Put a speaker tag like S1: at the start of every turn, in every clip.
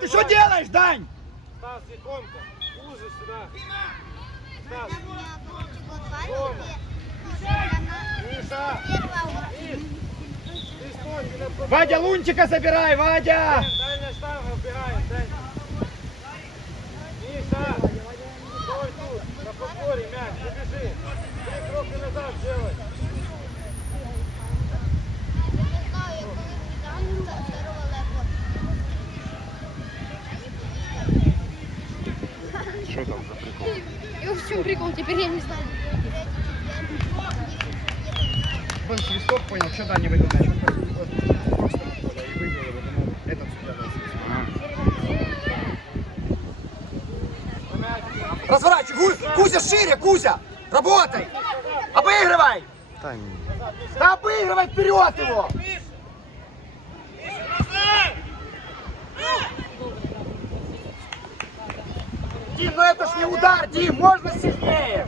S1: ты что делаешь, Дань?
S2: Стас, тихонько. Уже сюда. Стас, Миша.
S1: Вадя Лунтика забирай, Вадя!
S2: Миша. Стой тут. На подборе мяч. Не бежи. Три кроки назад делай.
S3: Я не знаю, я коли недавно та- второго легко.
S4: Що там за прикол?
S5: И в чем прикол? Теперь я не знаю.
S1: Был свисток, понял, что Даня выбил мяч. Он просто и выбил его, думал, этот сюда дал свисток. Разворачивай, Кузя шире, Кузя! Работай! Обыгрывай! Да обыгрывай вперед его! Дим, ну это ж не удар, Дим, можно сильнее!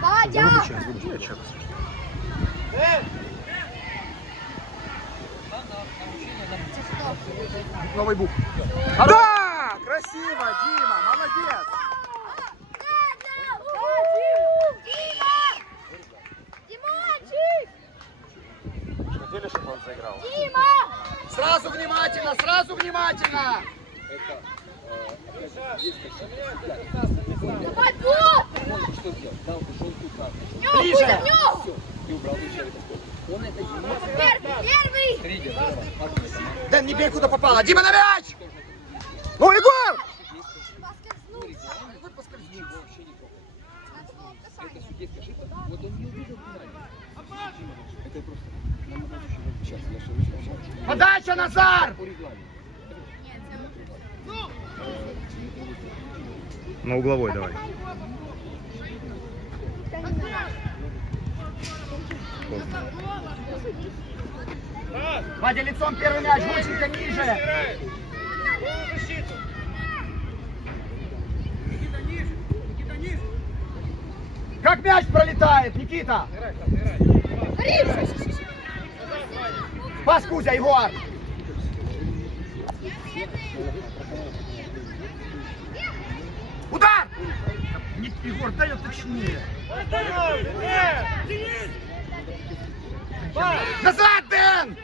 S5: Вадя!
S2: Дэн.
S1: Новый бух. Да! Красиво, Дима, молодец!
S4: Хотели, чтобы он заиграл?
S1: Сразу внимательно, сразу внимательно!
S5: Давай, вот!
S1: Ближе!
S5: Первый! Первый!
S1: Дэн, не бей, куда попало. Дима, на мяч! Ну, Егор! Подача, Назар!
S4: На угловой давай.
S1: Вадя, лицом первый мяч, Гученко ниже. Как мяч пролетает, Никита?
S2: Играй, играй.
S1: Пас, Кузя, Егор. Удар! Ник- Егор, дай ее точнее.
S2: Нет.
S1: Назад, Дэн!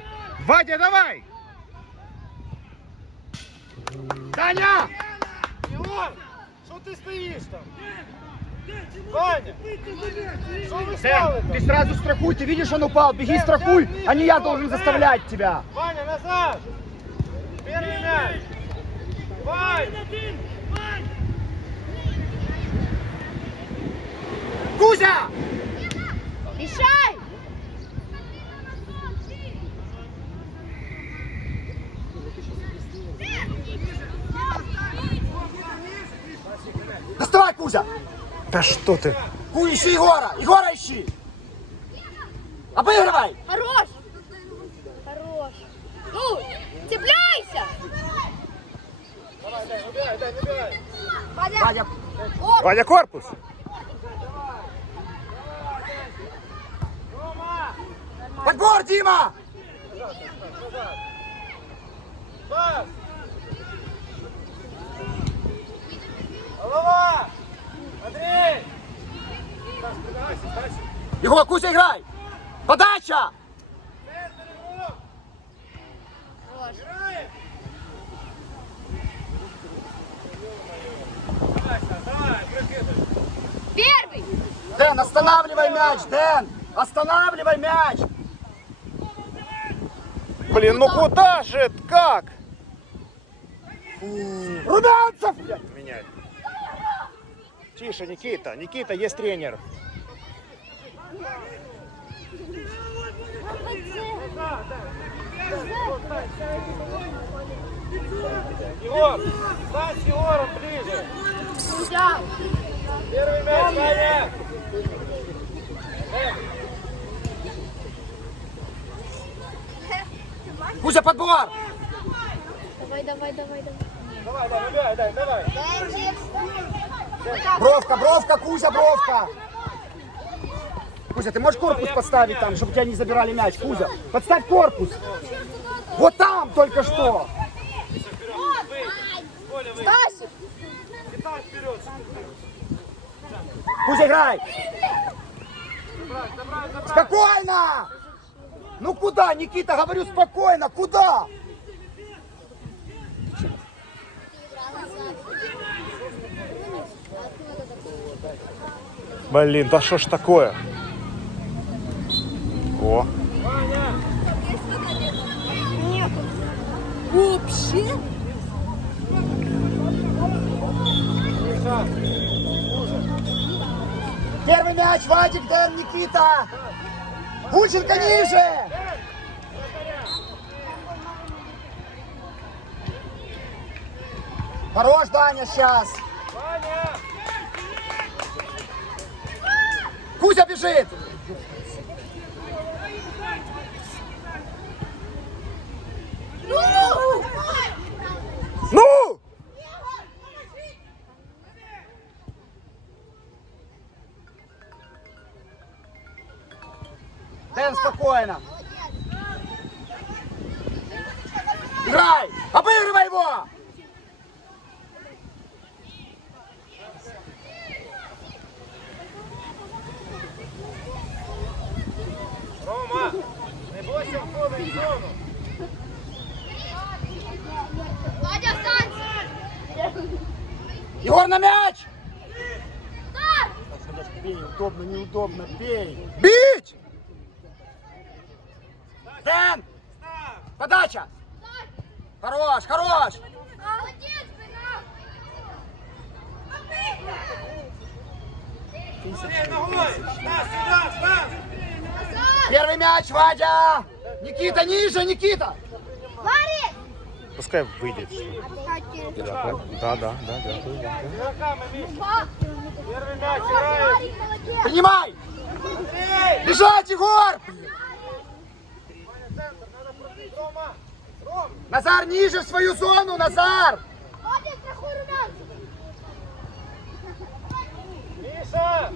S4: Вадя, давай!
S1: Даня!
S2: Егор, что ты стоишь там? Ваня, что вы
S1: ты сразу страхуй, ты видишь, он упал, беги страхуй, а не я должен заставлять тебя.
S2: Ваня, назад! Первый мяч! Вань!
S1: Кузя!
S5: Решай!
S1: Доставай, Кузя!
S4: Да что ты?
S1: Ку, ищи Егора! Егора ищи! Обыгрывай!
S5: Хорош! Хорош! Ну, цепляйся!
S2: Давай, дай, набирай, дай, набирай!
S5: Вадя!
S1: Вадя,
S4: корпус!
S2: Рома!
S1: подбор, Дима!
S2: Пас! Голова! Андрей! Стас, подавайся, Стасик!
S1: Егор, Кузя, играй! Подача!
S2: Центр игрок!
S5: Хорош!
S2: Играем! Давай, Стас, давай, прокидывай!
S5: Первый!
S1: Дэн, останавливай мяч, Дэн! Останавливай мяч!
S4: Блин, ну куда же? Как?
S1: Румянцев! блядь!
S4: Менять. Тише, Никита. Никита, есть тренер.
S2: Егор! Стань с Егором ближе! Первый мяч, Ваня!
S1: Кузя, подбор!
S5: Давай, давай, давай, давай.
S2: Давай, давай, давай!
S3: Денчик.
S1: Бровка, бровка, Кузя, бровка. Кузя, ты можешь корпус подставить там, чтобы тебя не забирали мяч? Кузя, подставь корпус. Вот там только что. Кузя, играй. Спокойно. Ну куда, Никита, говорю спокойно, куда?
S4: Блин, да что ж такое? О.
S5: Вообще?
S1: Первый мяч, Вадик, Дэн, Никита. Гученко ниже. Хорош, Даня, сейчас.
S2: Ваня.
S1: Кузя бежит. Ну! Дэн, спокойно. Играй! Обыгрывай его!
S2: Рома. Не бойся входить в зону.
S3: Вадя, встань!
S1: Егор на мяч! Бей, удобно, неудобно, бей. Бить! Дэн! Подача! Хорош, хорош!
S3: Молодец!
S1: Первый мяч, Вадя! Никита, ниже, Никита!
S3: Варик!
S4: пускай выйдет. что. Да, да, да, да, да.
S1: Принимай! Бежать, Егор! Назар, ниже в свою зону, Назар!
S2: Миша.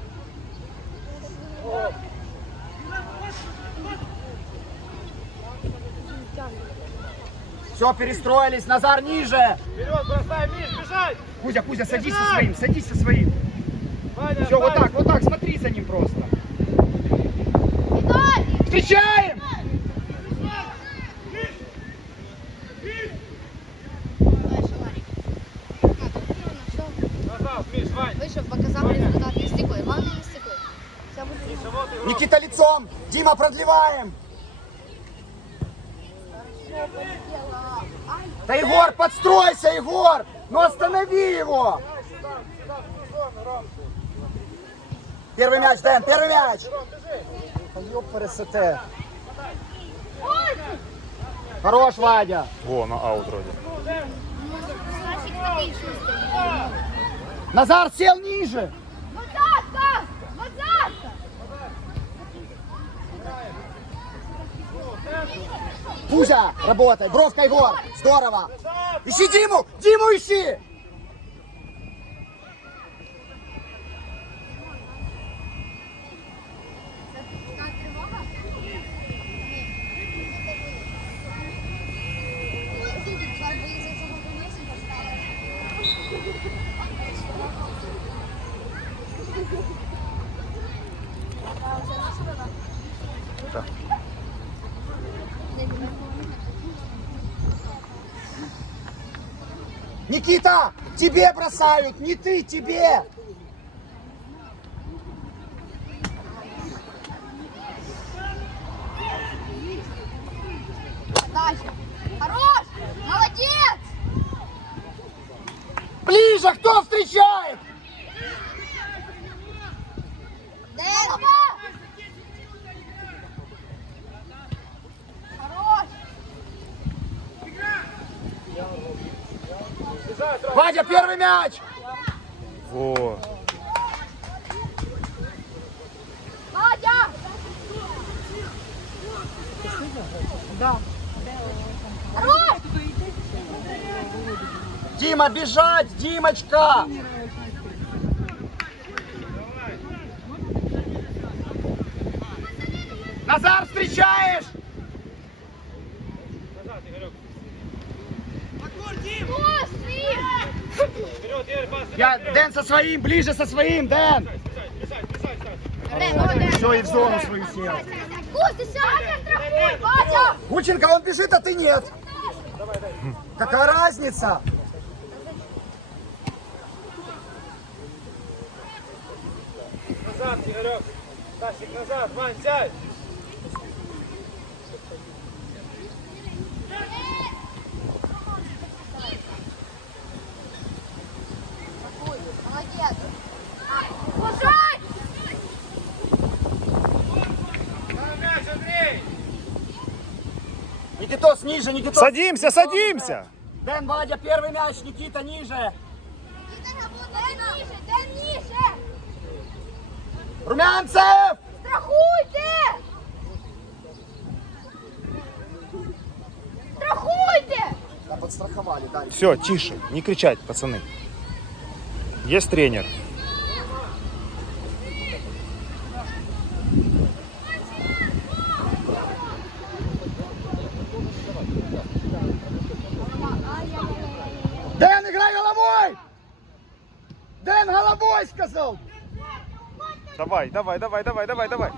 S1: Все, перестроились, Назар, ниже!
S2: Вперед, бросай, Миш, бежать.
S1: Кузя, Кузя, садись со своим, садись со своим.
S2: Ваня,
S1: Все, вот так, вот так, смотри за ним просто. Встречаем!
S5: Вийшов, показав результат. Не стикуй, головне не
S2: игрок.
S1: Никита лицом! Дима, продлеваем! Да, Егор, подстройся, Егор! Ну останови его! Первый мяч, Дэн, первый мяч! Хорош, Вадя!
S4: Во, на аут вроде.
S1: Назар сел ниже!
S3: Назад!
S1: Кузя, работай! Бровка, Егор! Здорово! Ищи Диму! Диму ищи! Никита! Тебе бросают! Не ты, тебе!
S3: Хорош! Молодец!
S1: Ближе! Кто встречает?
S3: Дэн!
S1: Вадя, первый мяч!
S4: Во.
S3: Вадя! Да.
S1: Дима, бежать, Димочка! Назар, встречаешь! Я. Дэн со своим, ближе со своим,
S3: молодец.
S1: Все, и в зону свою сел. Гученко, он бежит, а ты нет. Какая разница?
S2: Назад, Игорек. Стасик, назад. Вань, сядь.
S3: Молодец! Пожать!
S2: На мяч, Андрей.
S1: Никитос ниже, Никитос.
S4: Садимся, садимся!
S1: Дэн, Вадя, первый мяч, Никита ниже.
S3: Дай ниже, дай ниже!
S1: Румянцев!
S3: Страхуйте! Страхуйте!
S1: Да, подстраховали, дальше.
S4: Все, тише, не кричать, пацаны. Есть тренер.
S1: Дэн, играй головой! Дэн, головой сказал!
S4: Давай, давай, давай, давай, давай, давай.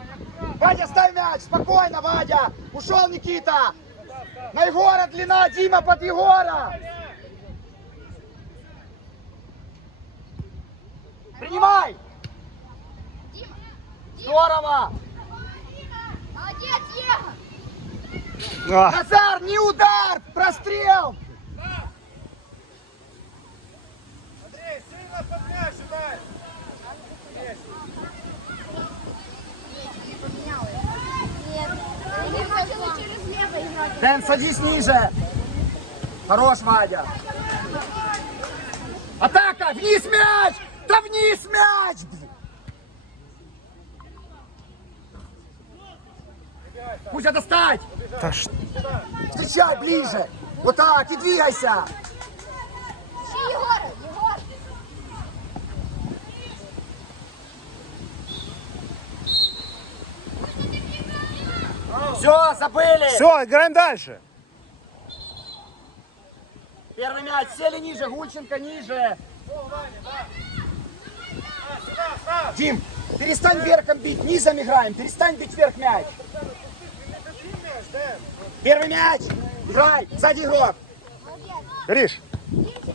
S1: Вадя, ставь мяч! Спокойно, Вадя! Ушел Никита! На Егора длина, Дима под Егора! Принимай! Здорово!
S3: Молодец, Ега!
S4: А,
S1: Назар, не удар! Прострел!
S2: Андрей, сильно под мяч дай.
S3: Нет, я хотела через лево играть.
S1: Дэн, садись ниже! Хорош, Вадя! Атака! Вниз мяч! Да вниз мяч! Кузя, достать!
S4: та ш-
S1: Встречай ближе! Вот так, и двигайся! Все, забыли.
S4: Все, играем дальше.
S1: Первый мяч. Сели ниже. Гученко ниже. Дим, перестань верхом бить. Низом играем. Перестань бить вверх мяч. Первый мяч. Играй. Сзади игрок.
S4: Риш.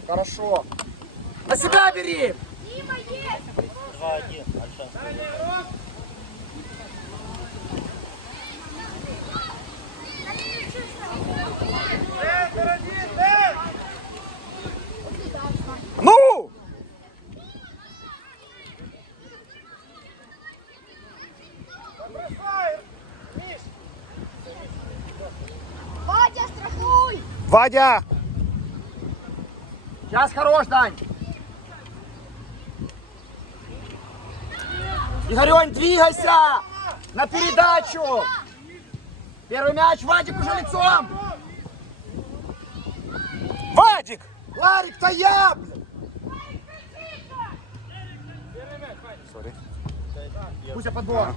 S1: Хорошо. На себя бери.
S3: Дима есть.
S2: 2-1.
S4: Ну!
S3: Вадя, страхуй!
S4: Вадя!
S1: Сейчас хорош, Дань. Игорень, двигайся! На передачу! Первый мяч, Вадик уже лицом!
S4: Вадик!
S1: Ларик-то я! блин.
S4: Сори.
S1: Кузя, подбор.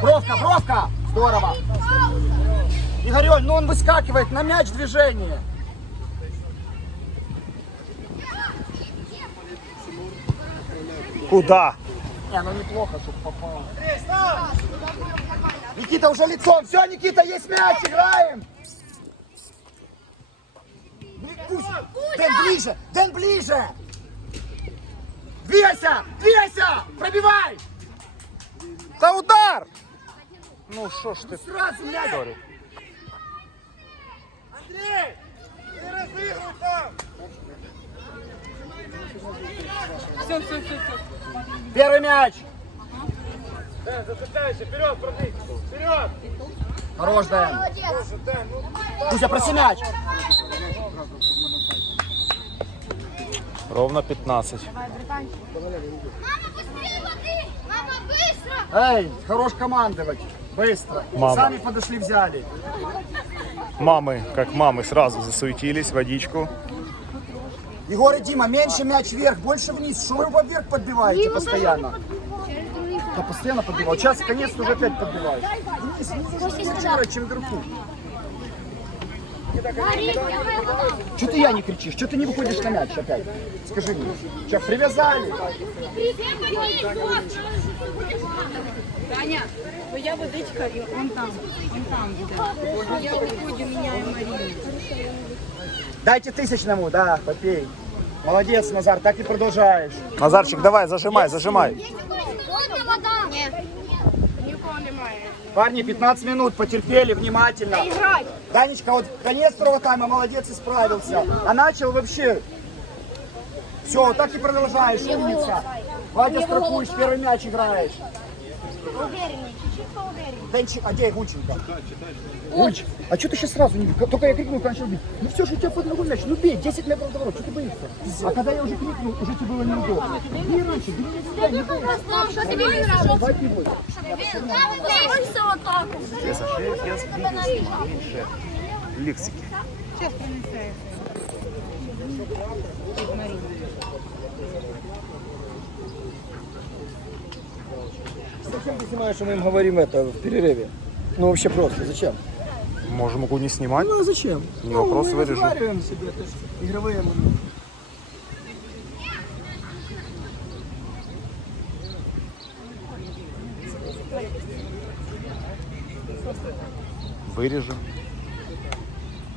S1: Бровка, бровка! Здорово! Игорень, ну он выскакивает на мяч движение.
S4: Куда?
S1: Не, ну неплохо тут попал. Никита уже лицом. Все, Никита, есть мяч, играем. Дэн ближе, Дэн ближе. Двигайся, двигайся, пробивай.
S4: Да удар! Ну что ж ты...
S1: Сразу мяч.
S4: Сори.
S2: Андрей, ты разыгрывай там.
S1: Первый мяч.
S2: Дэн, зацепляйся, вперед, продвинь. Вперед.
S1: Хорош, Дэн.
S3: Молодец!
S2: Дэн, ну
S1: Кузя, проси мяч.
S4: Ровно 15.
S3: Мама, быстрее воды! Мама, быстро!
S1: Эй, хорош командовать. Быстро.
S4: Мама.
S1: Сами подошли, взяли.
S4: Мамы, как мамы, сразу засуетились, водичку.
S1: Егор и Дима, меньше мяч вверх, больше вниз. Что вы его вверх подбиваете постоянно?
S3: Через других
S1: Я постоянно подбивал. Сейчас, наконец-то, уже опять подбиваю. Вниз, вниз, вниз, чем вверху. Что ты я не кричишь? Что ты не выходишь на мяч опять? Скажи мне. Что, привязали?
S6: Таня, твоя водичка, і он там, он там буде. Я виходжу, міняю Марію.
S1: Дайте тысячному, да, попей. Молодец, Назар, так и продолжаешь.
S4: Назарчик, давай, зажимай, зажимай.
S1: Парни, 15 минут, потерпели, внимательно.
S6: Грай!
S1: Данечка, вот конец второго тайма, молодец, исправился. А начал вообще... Все, вот так и продолжаешь, умница. Вадя, страхуешь, первый мяч играешь.
S3: Поуверенней.
S1: Денчик, а где Гунченко? Гунч, а что ты сейчас сразу не... Только я крикнул, начал бить. Ну все же у тебя под ногой мяч, ну бей, 10 метров до ворот, что ты боишься? А когда я уже крикнул, уже тебе было неудобно. Бей раньше, бей не сюда, не
S3: нравится?
S1: Давай не бой.
S4: Я снимаю, меньше лексики.
S6: Зараз принесе.
S7: Зачем ты снимаешь, что мы им говорим это в перерыве? Ну вообще просто, зачем?
S4: Можем могу не снимать.
S7: Ну а зачем?
S4: Не вопрос,
S7: ну, мы
S4: вырежу.
S7: разговариваем себе, это ж игровые моменты.
S4: Вырежу.